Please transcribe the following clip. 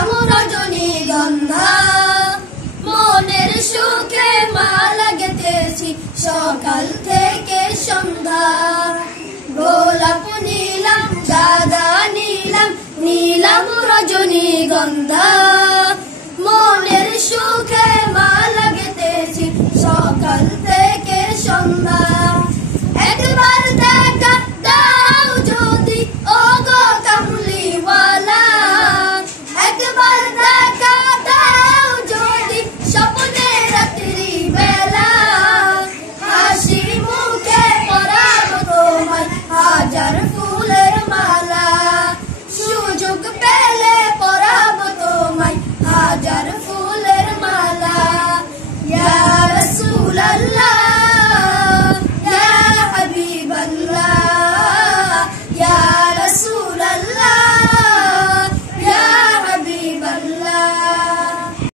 নিলাম রজনীগন্ধা মনের সুখে মালা গেঁথেছি সকাল থেকে সন্ধ্যা গোলাপ নিলাম গাঁদা নিলাম রজনীগন্ধা